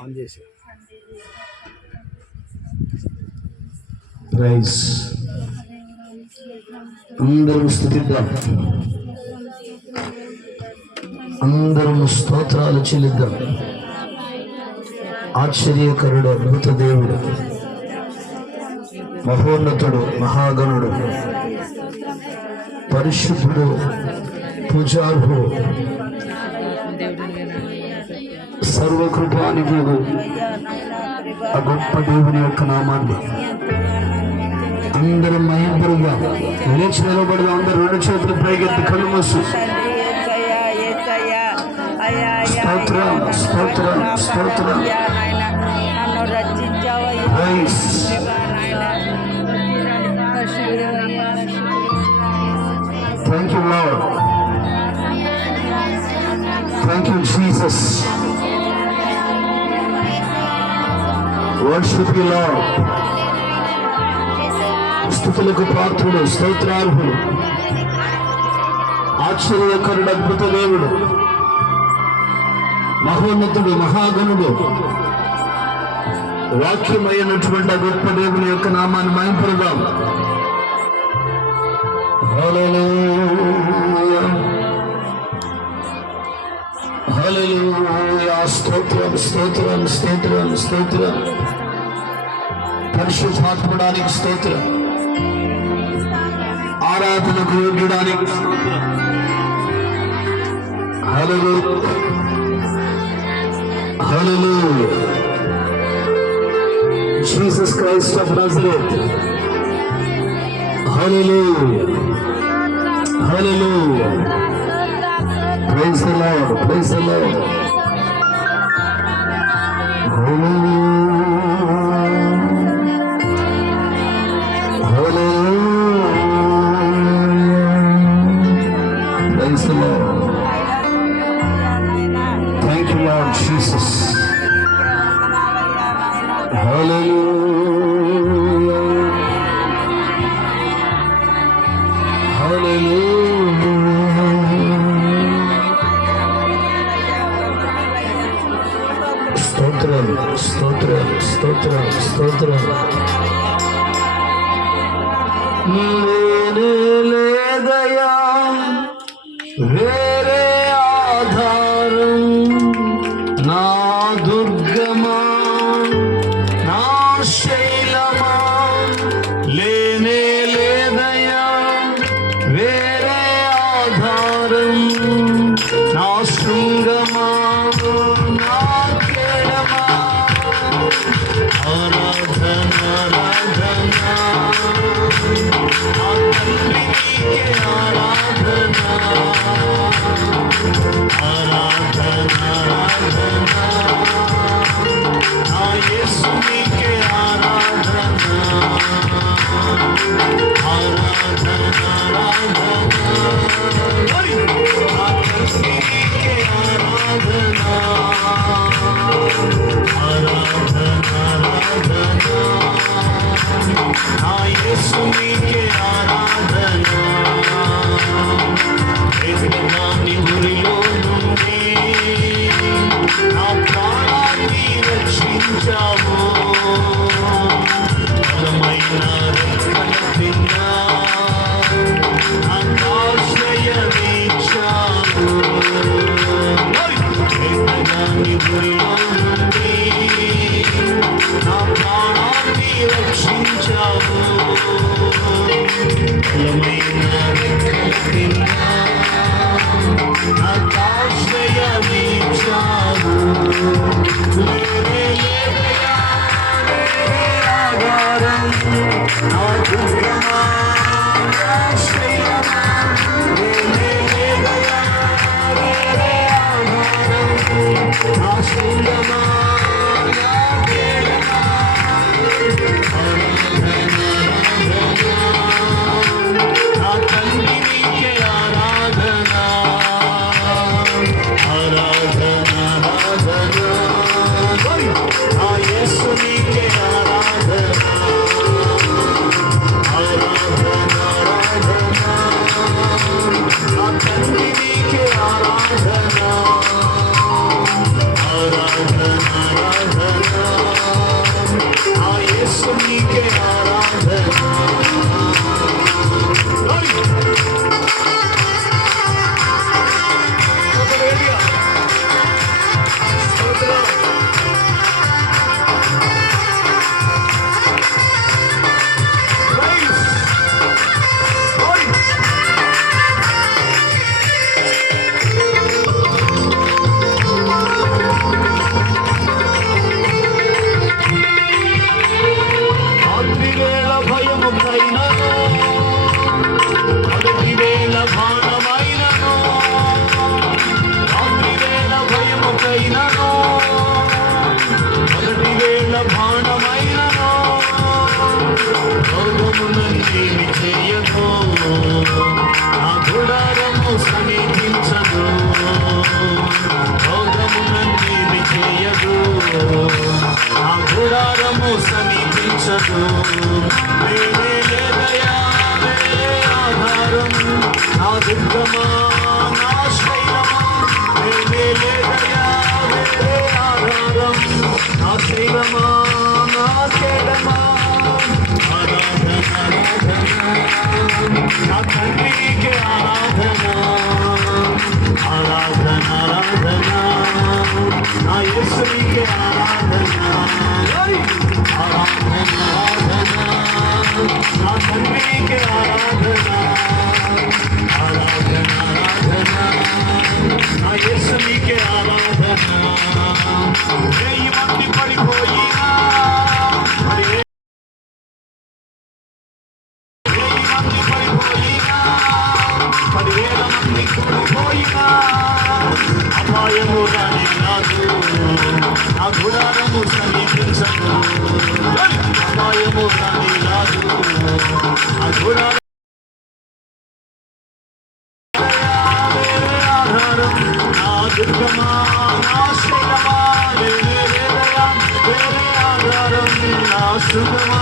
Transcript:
On చేసి praise అందరూ స్తుతిద్దాం, అందరం స్తోత్రాలు చెల్లిద్దాం. ఆశ్చర్యకరుడు, అద్భుత దేవుడు, మహోన్నతుడు, మహాగణుడు, పరిశుద్ధుడు, పూజార్హుడు, సర్వకృపానిధుడు ఆ గొప్ప దేవుని యొక్క నామాన్ని అందరం మహింపరుగా లేచి నిలబడదాం. అందరూ రెండు చేతులు పైకెత్తి కళ్ళు మూసి స్తోత్రం స్తోత్రం స్తోత్రం. Thank you, Lord. Thank you, Jesus. Worship you, Lord. స్తుతులకు పాత్రుడు, స్తోత్రార్హుడు, ఆశ్చర్యకరుడు, అద్భుత దేవుడు, మహోన్నతుడు, మహాగణుడు, వాక్యమైనటువంటి ఆ గొప్ప దేవుని యొక్క నామాన్ని మహింపరుదాం. హల్లెలూయా హల్లెలూయా. స్తోత్రం స్తోత్రం స్తోత్రం స్తోత్రం. పరిశుద్ధాత్మడానికి స్తోత్రం, ఆరాధనకు యోగ్యుడానికి స్తోత్రం. హల్లెలూయా హల్లెలూయా. Jesus Christ of Nazareth. Hallelujah. Hallelujah. Praise the Lord. Praise the Lord. Hallelujah. Hallelujah. Praise the Lord. Thank you, Lord Jesus. Hallelujah. స్తోత్రం స్తోత్రం స్తోత్రం స్తోత్రం. నేనే లేదయా వేరే ఆధారం, నా దుర్గమా నా శైలమా, లేనే లేదయా వేరే ఆధారం, నా శృంగమా నా కేడమా. ఆరాధన ఆరాధన నా తండ్రికి ఆరాధన, ఆరాధన ఆరాధన నా యేసునికే ఆరాధన, ఆరాధన ఆరాధన నా తండ్రికి ఆరాధన, ఆరాధన ఆరాధన నా యేసునికే ఆరాధన. వేదనాన్ని ఉరిలో నుండి నా ప్రాణాన్ని రక్షించావు, బలమైన రెక్కల క్రింద నాకు ఆశ్రయమిచ్చావు. వేదనాన్ని ఉరిలో నుండి నా ప్రాణాన్ని రక్షించావు, బలమైన రెక్కల క్రింద నాకు ఆశ్రయమిచ్చావు. లేనే లేదయా వేరే ఆధారం, నా దుర్గమా నా శైలమా, లేనే లేదయా వేరే ఆధారం, నా శైలమా నా కేడమా. నా తండ్రికి ఆరాధన, ఆరాధన ఆరాధన సమీపించదు. వేరే లేదయా వేరే ఆధారం, నా దుర్గమా నా శైలమా. వేరే లేదయా వేరే ఆధారం, నా శైలమా నా శైలమా. నా తండ్రికి ఆరాధన, ఆరాధన ఆరాధన, నా యేసునికి ఆరాధన, ఆరాధన ఆరాధన, నా తండ్రికి ఆరాధన, ఆరాధన ఆరాధన, నా యేసునికి ఆరాధన. 1000 మంది పడిపోయినా మరి అపాయము రాని రాదు, నా గుడారము సమీపించదు. అపాయము రాని రాదు, నా గుడారం ఆధారం, నా దుర్గమా నా శైలమా. వేరే ఆధారం, నా సుగమా